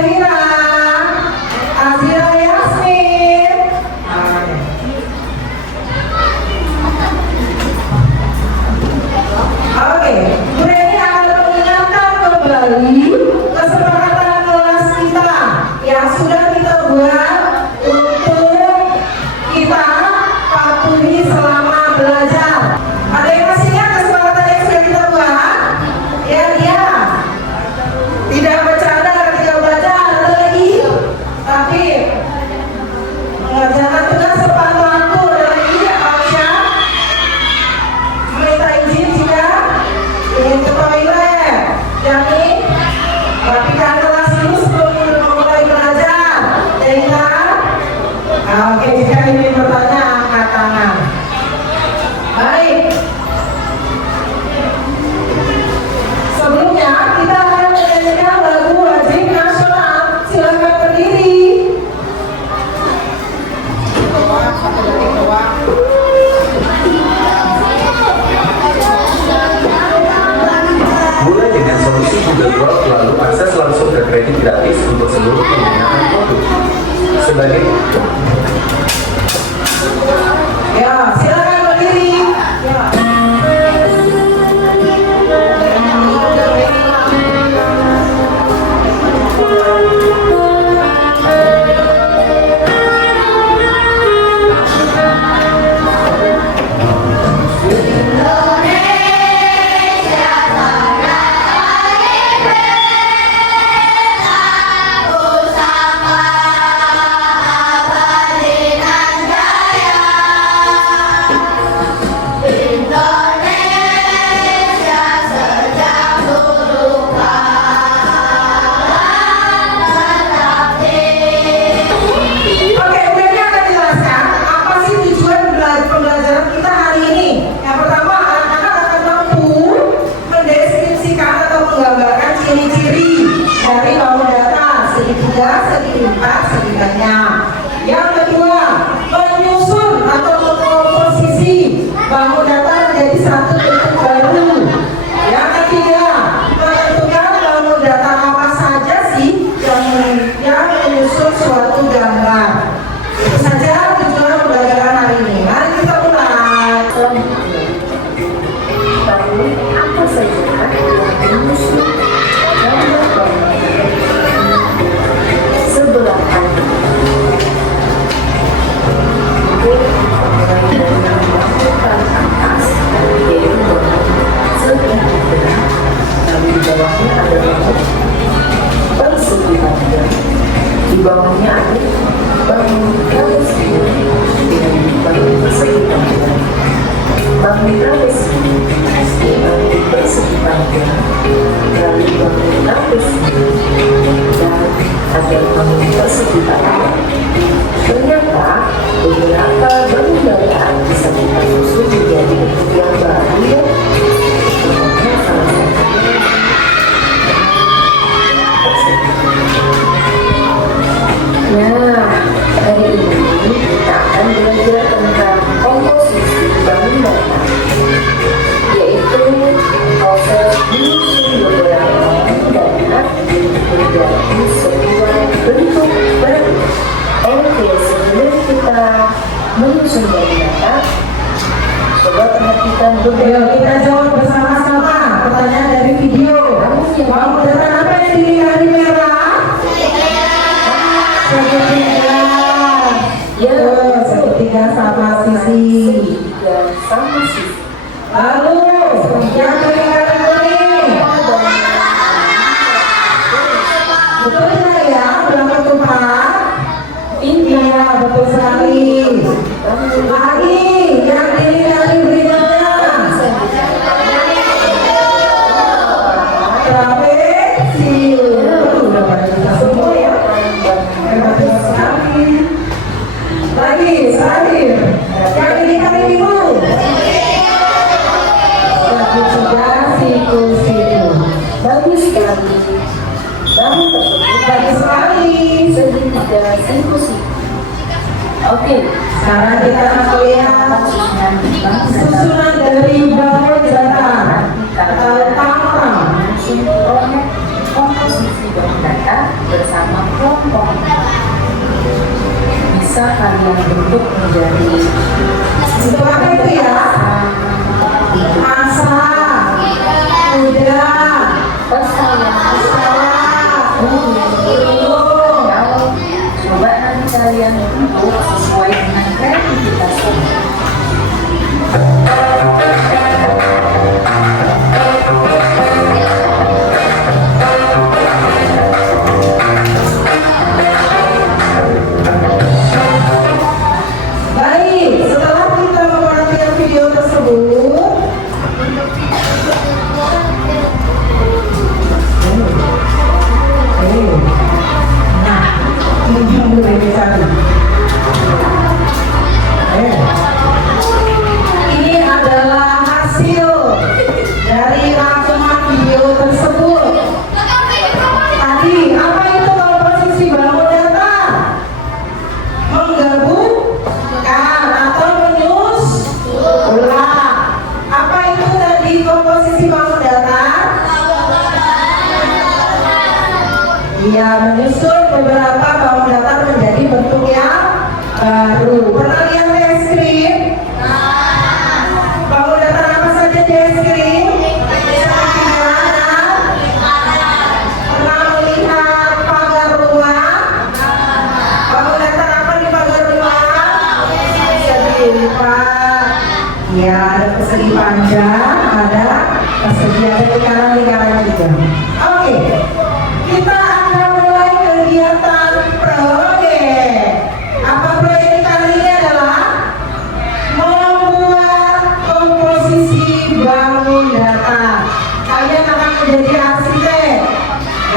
Elvira, Azira Yasmin. Oke, Bunda ini akan mengingatkan kembali kesepakatan kelas kita yang sudah kita buat untuk kita patuhi selama belajar. Ada yang masih ingat kesepakatan yang sudah kita buat? Ya, dia tidak bercanda ketika belajar. Ada lagi? Tapi mengerjakan tugas tepat waktu. Ada lagi? Aisyah meminta izin jika ingin ke toilet. Jadi rapikan kelas dulu sebelum memulai belajar. Ingat? Oke, jika ingin bertanya angkat tangan. Baik. Sebelumnya kita akan menyanyikan lagu wajib nasional. Silakan berdiri. Mulai dengan solusi Google Chrome, lalu akses langsung ke kredit gratis untuk seluruh penggunaan produk. Sebagai Ya, silakan berdiri. Ya. Oke, ini akan jelaskan apa sih tujuan pembelajaran kita hari ini. Yang pertama, anak-anak akan mampu mendeskripsikan atau menggambarkan ciri-ciri dari bangun data segi 3, segi 4, segi banyak. Yang kedua, menyusun atau mengkomposisi bangun data menjadi satu bentuk baru. Yang ketiga, menentukan bangun data apa saja sih yang menyusun suatu gambar. Itu saja tujuan pembelajaran hari ini. Mari kita mulai. Lalu apa saja yang menyusun gambar bangun sebelah kanan? Oke, mulai dari bangun paling atas, yaitu bangun segitiga. Lalu di bawahnya ada bangun persegi panjang. Di bawahnya ada bangun trapesi dengan bangun persegi panjang. Bangun trapesi dengan persegi panjang, lalu bangun trapesi dan ada bangun persegi panjang. Ternyata beberapa bangun data bisa kita susun menjadi bentuk yang baru ya. Contohnya salah satunya persegi. Nah, hari ini kita akan belajar tentang komposisi bangun data, yaitu proses menyusun beberapa bangun data menjadi sebuah bentuk baru. Oke, sebelum kita menyusun bangun data, coba perhatikan Yuk, kita jawab bersama-sama pertanyaan dari video. Bangun data apa yang dilihat di merah? Segitiga. Ya, Segitiga sama sisi. segitiga sama sisi. Lalu yang dilihat di kuning. Betul nggak ya? Berapa tempat? Iya, betul sekali. Lagi yang dilihat di berikutnya. Trapesium. Udah pada bisa semua ya. Hebat sekali. Lagi, terakhir. Yang dilihat di ibu. Segitiga siku-siku. Bagus sekali. Bangun tersebut Bagus sekali. segitiga siku-siku. Oke, Sekarang kita akan melihat susunan dari bangun data atau tampang. komposisi bangun data bersama berbentuk menjadi Untuk apa itu ya? Masa, kuda, pesawat. Coba nanti kalian bentuk sesuai dengan kreativitas kamu. Baik, setelah kita memperhatikan video tersebut, nah, ini yang boleh dicari. Ini adalah hasil dari rangkuman video tersebut. Tadi, apa itu komposisi bangun datar? Menggabungkan atau menyusun. Apa itu tadi komposisi bangun datar? Iya, menyusun beberapa bangun datar menjadi bentuk yang baru. Pernah lihat deskrip? Bangun datar apa saja deskrip? Seperti mana? Pernah melihat pagar rumah? Bangun datar apa di pagar rumah? Persegi lipat. Ya, ada persegi panjang, ada persegi, ada lingkaran juga. Oke, kita akan mulai kegiatan proyek. Apa proyek kali ini adalah membuat komposisi bangun datar. Kalian akan menjadi arsitek,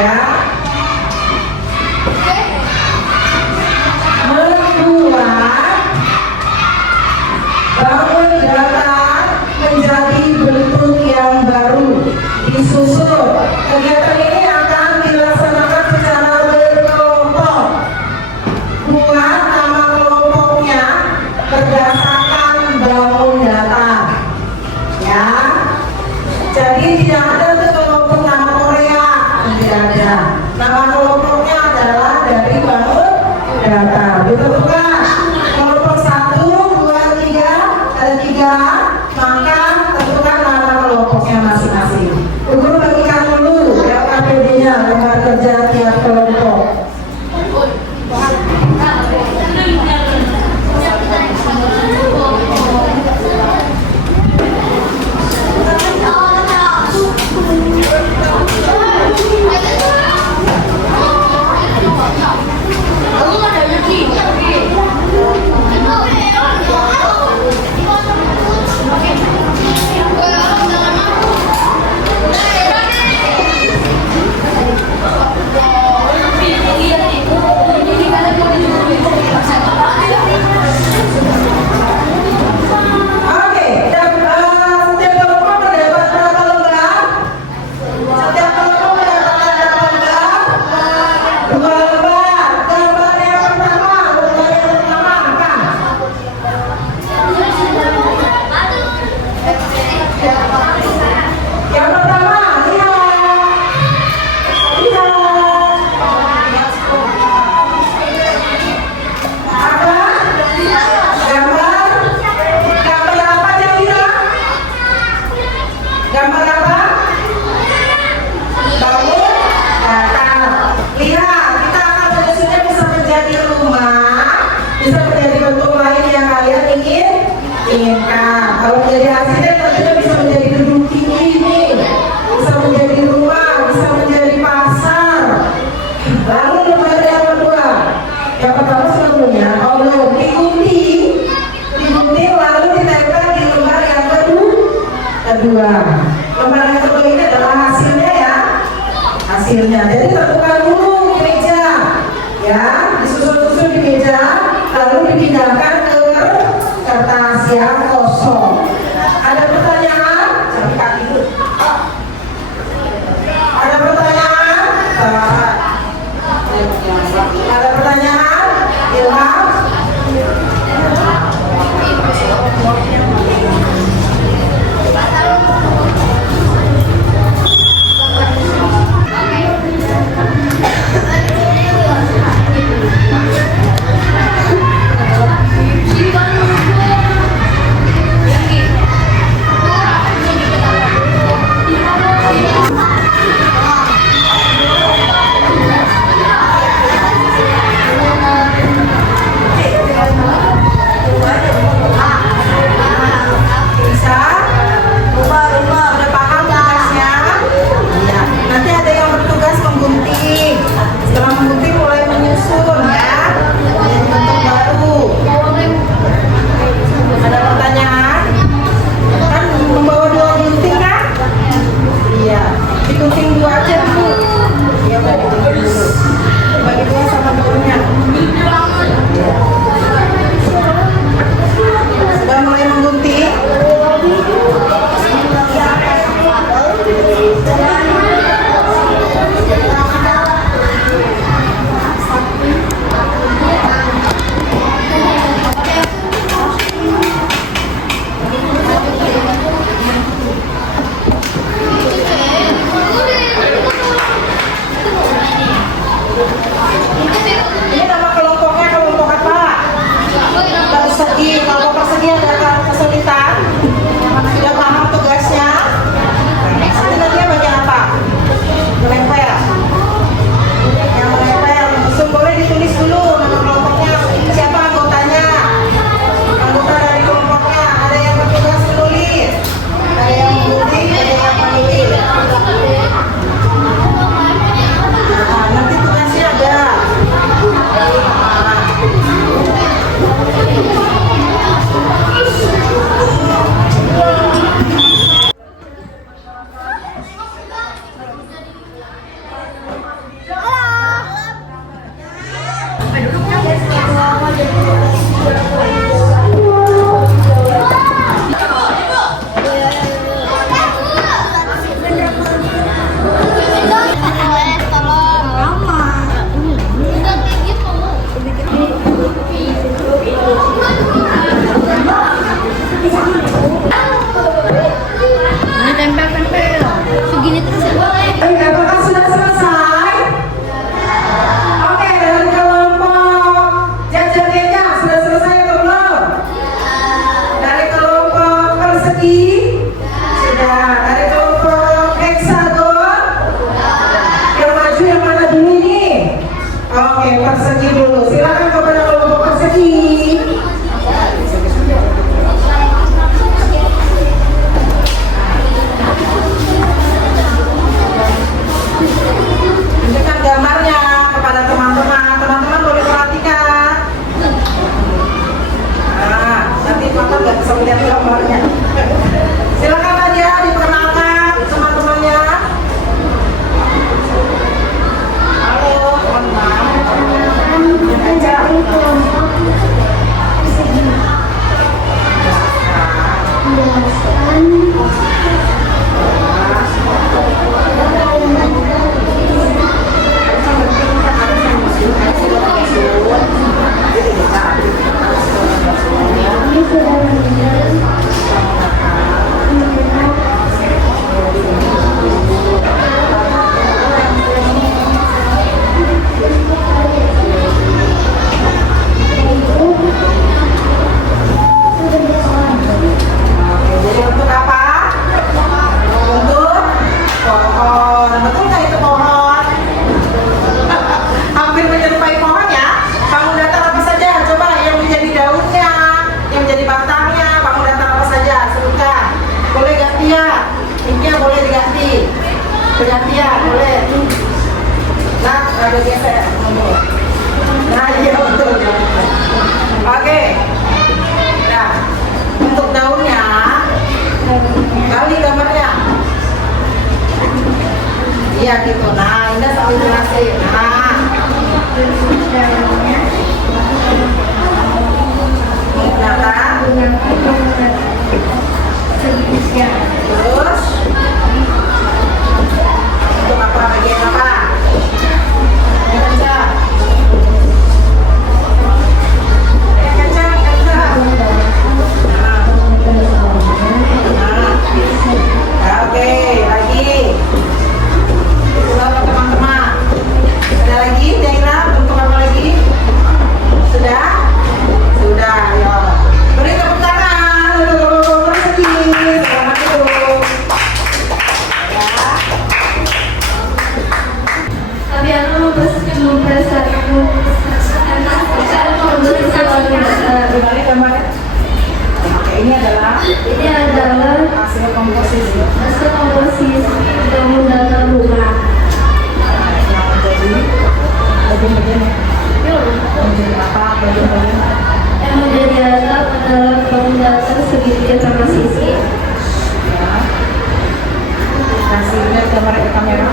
ya. Membuat bangun datar menjadi bentuk yang baru, disusun. Kegiatan ini akan dilaksanakan secara berkelompok. Buat nama kelompoknya berdasarkan bangun datar, ya. Jadi tidak ada tuh kelompok nama Korea, tidak ada. Nama kelompoknya adalah dari bangun datar. Ditentukan kelompok 1, 2, 3, ada 3, maka tentukan nama kelompoknya masing-masing. Guru bagikan dulu LKPD-nya, lembar kerja tiap kelompok. Oke, dan setiap kelompok mendapat berapa lembar? Setiap kelompok mendapatkan berapa lembar? 2 lembar. Gambar yang pertama, apa? Yang pertama, lihat. Apa? Gambar apa yang bilang? Gambar apa? Bangun datar. Lihat, kita akan menyusunnya bisa menjadi rumah, bisa menjadi bentuk lain yang kalian inginkan. Kalau menjadi arsitek tentunya bisa menjadi gedung tinggi nih, bisa menjadi rumah, bisa menjadi pasar. Lalu lembar yang kedua, yang pertama sebelumnya, belum digunting lalu ditempel di lembar yang kedua. Lembar yang kedua ini adalah hasilnya, ya. Hasilnya, jadi tentukan dulu di meja, ya, disusun-susun di meja, lalu dipindahkan ke kertas yang kosong. Ada pertanyaan? Cari kaki dulu. Ada pertanyaan? Ada pertanyaan? Ilham? Ini nama kelompoknya kelompok apa? Persegi. Kalau persegi ada kesulitan, sudah paham tugasnya. Nanti dia bagian apa? Menempel. Yang menempel, langsung boleh ditulis dulu nama kelompoknya. Siapa anggotanya? Anggota dari kelompoknya. Ada yang bertugas menulis, ada yang mengundi, ada yang menulis. Nah, nanti tugasnya ada. Apakah sudah selesai? Oke, dari kelompok jajarnya sudah selesai atau belum? Dari kelompok persegi sudah. Dari kelompok heksagon yang maju yang mana dulu ini? Oke, persegi dulu. Silakan kepada kelompok persegi. Tunjukkan gambarnya kepada teman-teman. Teman-teman boleh perhatikan. Nah, nanti Papa nggak bisa melihat gambarnya. Silakan aja diperkenalkan teman-temannya. Halo, teman-teman. Aja. Jadi untuk apa? Untuk pohon. Betul nggak itu pohon? Hampir menyerupai pohon ya. Bangun datar apa saja? Coba yang menjadi daunnya, yang menjadi batangnya. Bangun datar apa saja? Sebutkan. Boleh gantian. Ini boleh diganti. Bergantian boleh. Nah, ada geser. Nah, iya betul. Oke. Nah, untuk daunnya, kali gambarnya. Iya gitu. Nah, Indah sambil jelasin. Nah, menggunakan terus untuk apa bagian apa? Yang kencang. Yang kencang, kencang. Oke, lagi. Itulah teman-teman. Ada lagi daerah bentuk apa lagi? Sudah? Sudah, ayo. Beri tepuk tangan untuk kelompok persegi. Selamat duduk. Ya. Kembali gambarnya. Oke, ini adalah hasil komposisi. bangun datar rumah. Bagian-bagian apa? Bagian-bagian Yang menjadi atap adalah bangun datar segitiga sama sisi. ya. Kasih lihat gambar ke kamera.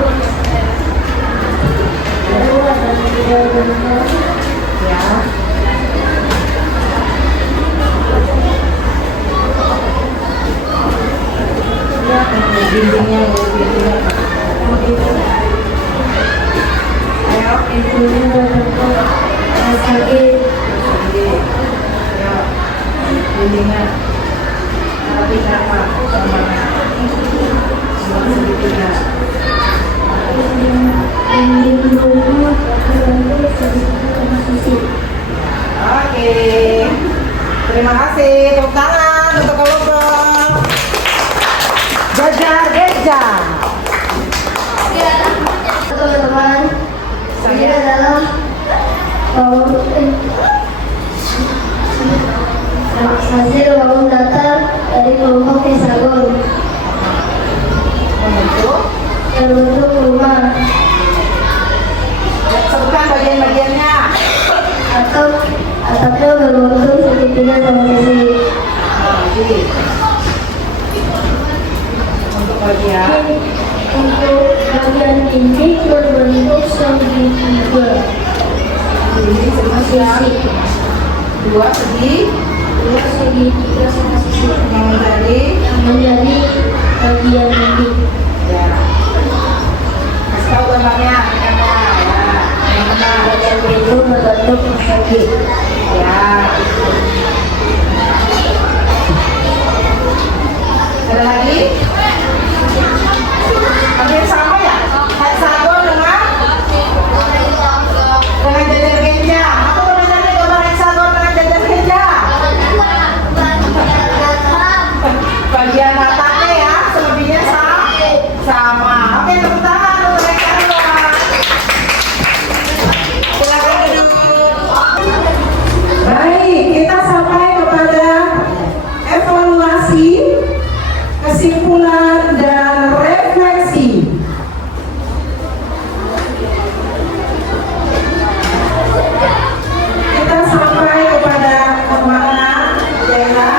Lalu ada tiga bentuk. Ya. Ya, dindingnya dindingnya. Ayo, Ini berbentuk sakit. ya. Dindingnya. Tapi apa? Gambarnya. Segitiga. Ini berbentuk sisi. 2 segi 2 segitiga sama sisi. menjadi Bagian ini. ya. Kasih tahu gambarnya ke kamera ya. Yang benar. Bagian itu membentuk persegi. Ya. Ada lagi? Ada yang sama ya? Hexagon dengan jajar genja. Aku mau nanya nih gambar hexagon dengan jajar genja. Bagian matanya ya, selebihnya sama. Oke, tepuk tangan untuk mereka semua. Silakan duduk. Baik, kita sampai kepada evaluasi, kesimpulan dan refleksi. Kita sampai kepada kemana, Jaina?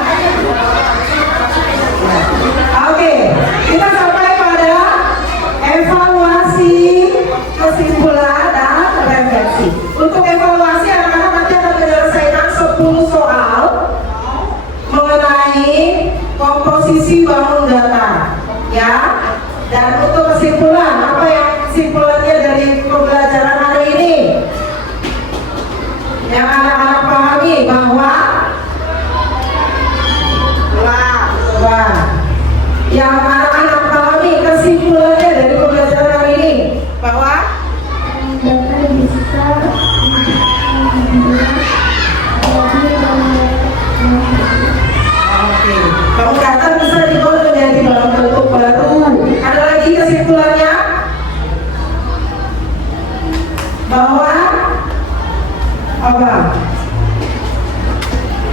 Oke, kita sampai pada evaluasi, kesimpulan dan refleksi. Untuk evaluasi, anak-anak nanti akan menyelesaikan 10 soal mengenai komposisi bangun data, ya. Dan untuk kesimpulan, apa yang kesimpulannya dari pembelajaran hari ini? Yang anak-anak pahami bahwa coba. Yang anak-anak pahami kesimpulannya dari pembelajaran hari ini bahwa Data bisa oke, bangun data bisa dibuat menjadi dalam bentuk baru. Ada lagi kesimpulannya bahwa apa?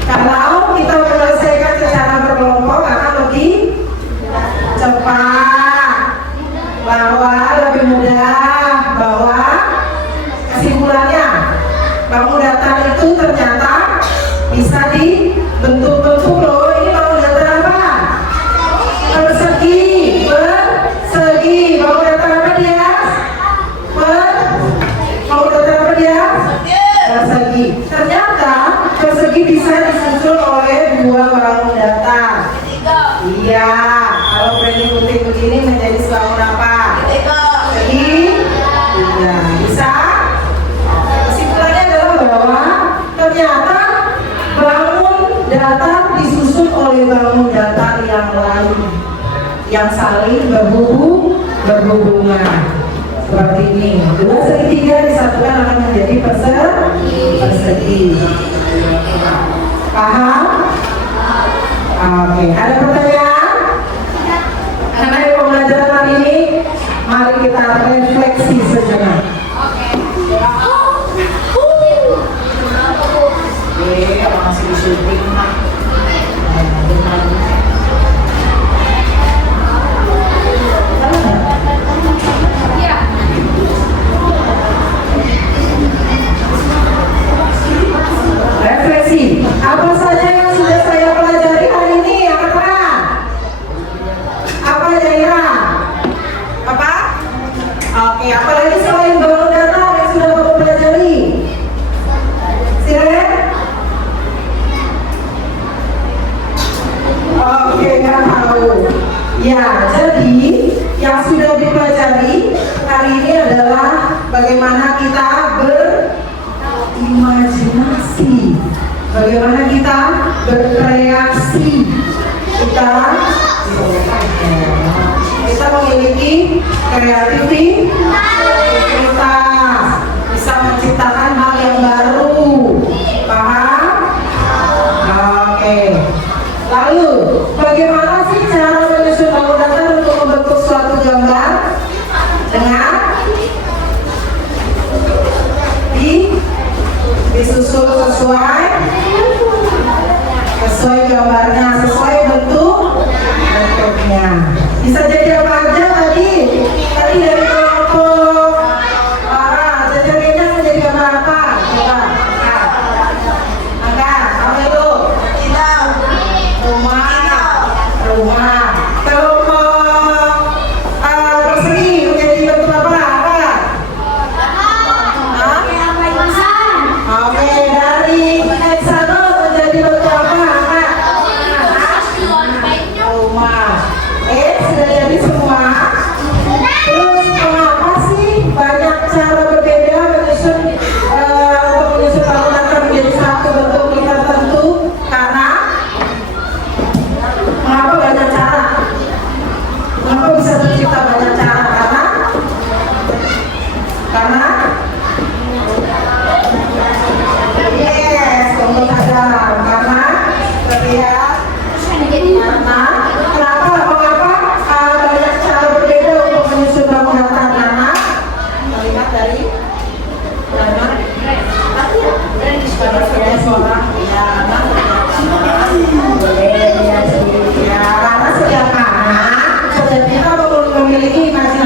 Kalau kita menyelesaikan secara berkelompok akan lebih cepat, bahwa lebih mudah, bahwa kesimpulannya bangun data itu ternyata bisa dibentuk-bentuk loh. Ini bangun data apa? Persegi, persegi. Bangun data apa dia? Bangun data apa dia? Persegi. Ternyata persegi bisa disusun oleh 2 bangun data. Iya, kalau berikuti begini menjadi bangun apa? Persegi. Iya, bisa. Kesimpulannya adalah bahwa ternyata bangun data disusun oleh bangun data yang lain yang saling berhubungan seperti ini. 2 segitiga disatukan akan menjadi persegi. Paham? Oke, ada pertanyaan? Karena di pembelajaran hari ini, mari kita refleksi sejenak. Masih di syuting. Refleksi. Apa saja yang sudah saya pelajari hari ini, anak-anak? Apa, Jaira? Apa? Oke, apalagi selain bangun data yang sudah kamu pelajari? Siren? Oke, nggak tahu. Ya, jadi yang sudah dipelajari hari ini adalah bagaimana kita berimajinasi, bagaimana kita berkreasi, kita memiliki kreativitas, bisa menciptakan hal yang baru. Paham? Oke. Lalu, bagaimana sih cara menyusun bangun data untuk membentuk suatu gambar dengan disusun sesuai gambarnya, sesuai bentuknya. Bisa jadi apa aja tadi dari kelompok. Jajarnya menjadi gambar apa? Coba angkat. Apa itu? Rumah. Kelompok persegi menjadi bentuk apa? Oke, dari Dana. Tapi ya, pada setiap seorang ya karena setiap anak sejatinya kalau memiliki imajinasi